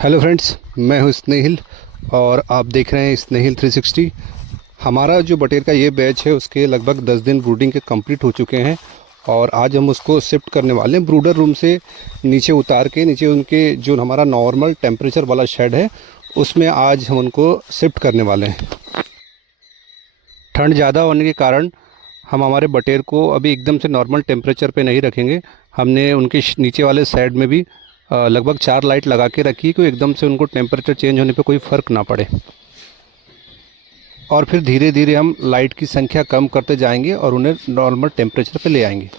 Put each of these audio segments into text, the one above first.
Hello friends, मैं हूं स्नेहिल और आप देख रहे हैं स्नेहिल 360। हमारा जो बटेर का ये बैच है उसके लगभग 10 दिन ब्रूडिंग के कंप्लीट हो चुके हैं और आज हम उसको शिफ्ट करने वाले हैं ब्रूडर रूम से नीचे उतार के। नीचे उनके जो हमारा नॉर्मल टेम्परेचर वाला शेड है उसमें आज हम उनको शिफ्ट करने वाले हैं। ठंड ज़्यादा होने के कारण हम हमारे बटेर को अभी एकदम से नॉर्मल टेम्परेचर पे नहीं रखेंगे। हमने उनके नीचे वाले साइड में भी लगभग 4 लाइट लगा के रखी कि एकदम से उनको टेम्परेचर चेंज होने पे कोई फ़र्क ना पड़े। और फिर धीरे धीरे हम लाइट की संख्या कम करते जाएंगे और उन्हें नॉर्मल टेम्परेचर पे ले आएंगे।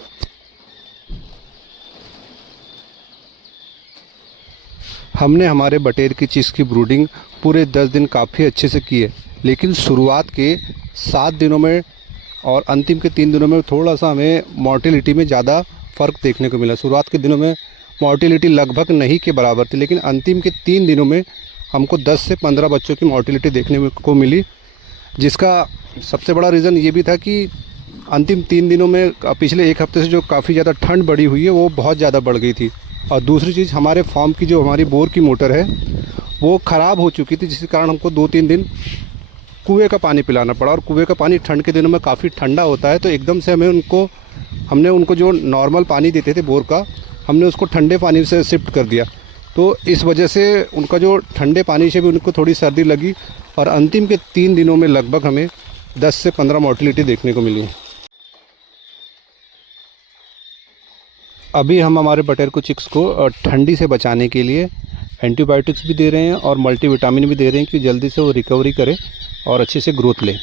हमने हमारे बटेर की चीज़ की ब्रूडिंग पूरे 10 दिन काफ़ी अच्छे से की है, लेकिन शुरुआत के 7 दिनों में और अंतिम के 3 दिनों में थोड़ा सा हमें मॉर्टिलिटी में ज़्यादा फ़र्क देखने को मिला। शुरुआत के दिनों में मॉर्टिलिटी लगभग नहीं के बराबर थी, लेकिन अंतिम के 3 दिनों में हमको 10 से 15 बच्चों की मॉर्टिलिटी देखने को मिली, जिसका सबसे बड़ा रीज़न ये भी था कि अंतिम 3 दिनों में पिछले 1 हफ्ते से जो काफ़ी ज़्यादा ठंड बढ़ी हुई है वो बहुत ज़्यादा बढ़ गई थी। और दूसरी चीज़, हमारे फार्म की जो हमारी बोर की मोटर है वो ख़राब हो चुकी थी, जिसके कारण हमको 2-3 दिन कुएँ का पानी पिलाना पड़ा। और कुएँ का पानी ठंड के दिनों में काफ़ी ठंडा होता है, तो एकदम से हमने उनको जो नॉर्मल पानी देते थे बोर का, हमने उसको ठंडे पानी से शिफ्ट कर दिया। तो इस वजह से उनका जो ठंडे पानी से भी उनको थोड़ी सर्दी लगी और अंतिम के 3 दिनों में लगभग हमें 10 से 15 मॉर्टिलिटी देखने को मिली। अभी हम हमारे बटेर को चिक्स को ठंडी से बचाने के लिए एंटीबायोटिक्स भी दे रहे हैं और मल्टीविटामिन भी दे रहे हैं कि जल्दी से वो रिकवरी करे और अच्छे से ग्रोथ ले।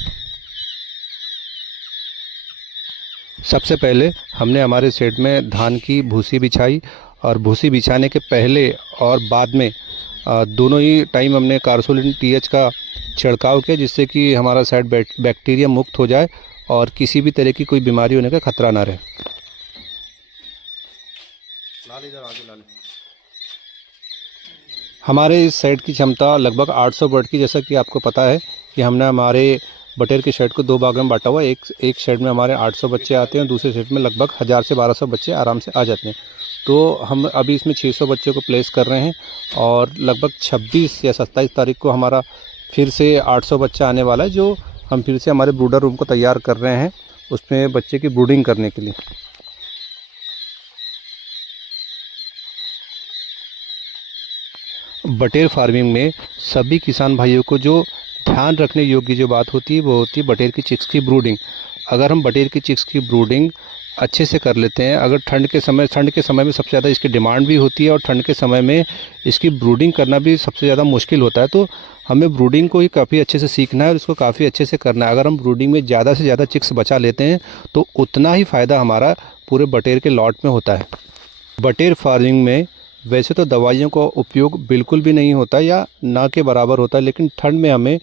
सबसे पहले हमने हमारे शेड में धान की भूसी बिछाई और भूसी बिछाने के पहले और बाद में दोनों ही टाइम हमने कार्सोलिन TH का छिड़काव किया, जिससे कि हमारा शेड बैक्टीरिया मुक्त हो जाए और किसी भी तरह की कोई बीमारी होने का खतरा ना रहे। हमारे इस शेड की क्षमता लगभग 800 बर्ड की, जैसा कि आपको पता है कि हमने हमारे बटेर के शेड को 2 भाग में बांटा हुआ है। एक शेड में हमारे 800 बच्चे आते हैं, दूसरे शेड में लगभग 1000 से 1200 बच्चे आराम से आ जाते हैं। तो हम अभी इसमें 600 बच्चों को प्लेस कर रहे हैं और लगभग 26 या 27 तारीख को हमारा फिर से 800 बच्चा आने वाला है, जो हम फिर से हमारे ब्रूडर रूम को तैयार कर रहे हैं उसमें बच्चे की ब्रूडिंग करने के लिए। बटेर फार्मिंग में सभी किसान भाइयों को जो ध्यान रखने योग्य जो बात होती है वो होती है बटेर की चिक्स की ब्रूडिंग। अगर हम बटेर की चिक्स की ब्रूडिंग अच्छे से कर लेते हैं, अगर ठंड के समय में सबसे ज़्यादा इसकी डिमांड भी होती है और ठंड के समय में इसकी ब्रूडिंग करना भी सबसे ज़्यादा मुश्किल होता है, तो हमें ब्रूडिंग को ही काफ़ी अच्छे से सीखना है और इसको काफ़ी अच्छे से करना है। अगर हम ब्रूडिंग में ज़्यादा से ज़्यादा चिक्स बचा लेते हैं तो उतना ही फ़ायदा हमारा पूरे बटेर के लॉट में होता है। बटेर फार्मिंग में वैसे तो दवाइयों का उपयोग बिल्कुल भी नहीं होता या ना के बराबर होता है, लेकिन ठंड में हमें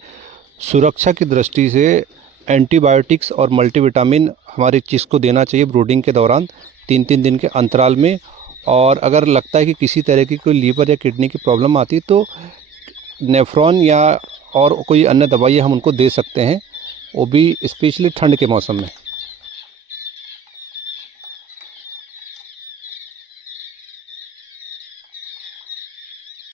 सुरक्षा की दृष्टि से एंटीबायोटिक्स और मल्टीविटामिन हमारी चीज़ को देना चाहिए ब्रूडिंग के दौरान 3-3 दिन के अंतराल में। और अगर लगता है कि किसी तरह की कोई लीवर या किडनी की प्रॉब्लम आती है तो नेफ्रॉन या और कोई अन्य दवाइयाँ हम उनको दे सकते हैं, वो भी स्पेशली ठंड के मौसम में।